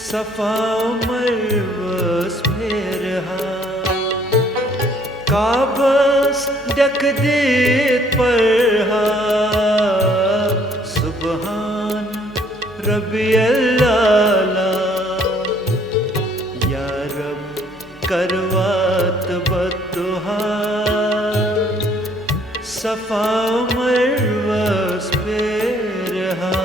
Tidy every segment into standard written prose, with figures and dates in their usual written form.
सफा मरवस फेरहा Kabsch duck देत परहा सुबहान रबी अल्लाह या रब करवात बद्दुआ सफा मरवस फेरहा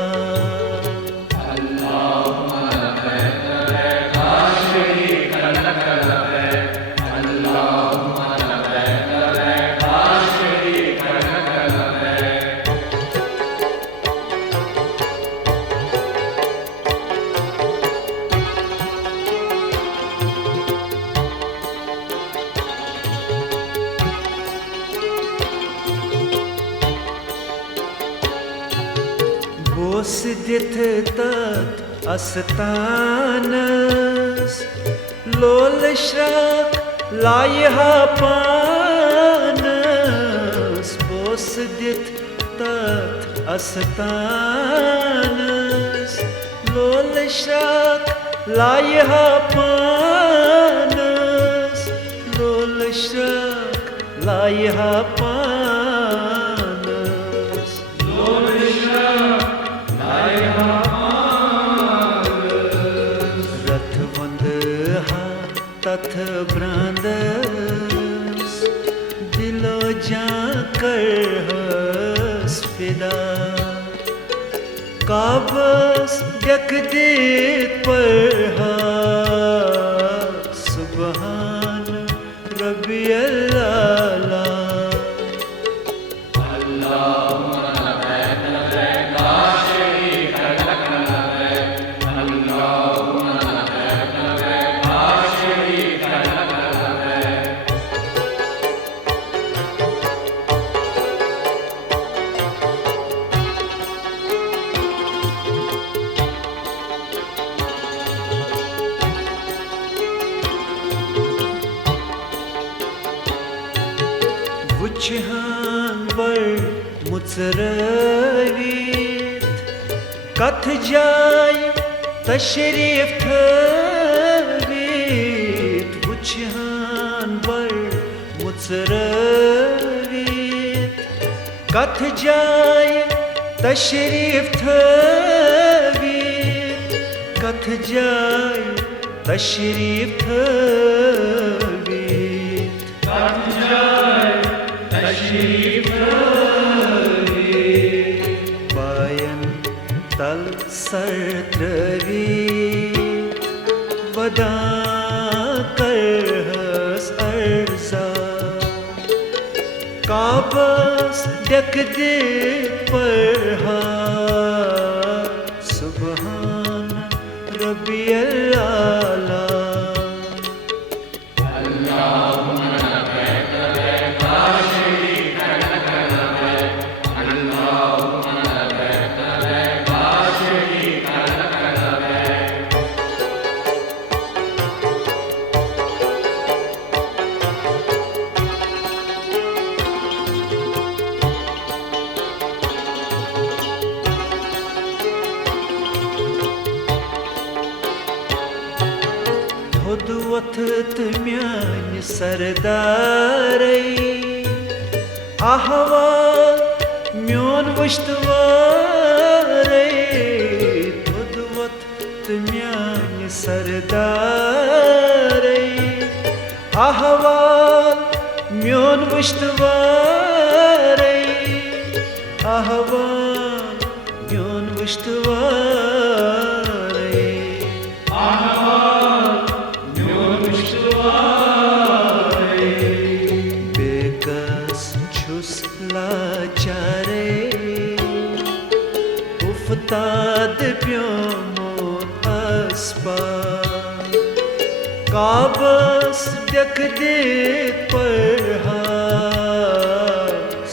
बोस दिथ तात अस्तानस लोल श्राक लायहा पानस बोस दिथ तात अस्तानस लोल श्राक लायहा पानस लोल श्राक लायहा पानस लोल श्राक रथ वंदहा तथ ब्रांदस दिलो जा कर हस फिदा काबस डक देत परहा सुबहान रबी अल्लाह वुचहान वर मुत्सरवीत कथ जाय तशरीफ थवीत वुचहान वर मुत्सरवीत कथ जाय तशरीफ थवीत कथ जाय तशरीफ थवीत कथ जाय तशरीफ बायन तल सरतवीत वदा कर हस अर्जा काबस डक देत परहा सुबहान रबी अल्लाह वथत म्यान सरदारै आहवाल म्योन वश्तवारै थोद वथत म्यान सरदारै आहवाल म्योन वश्तवारै आहवाल म्योन वश्तवारै बेकस छुस लाचारे उफ्ताद प्योमोत अस्पा काबस डक देत परहा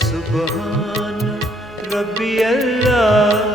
सुबहान रबी अल्लाह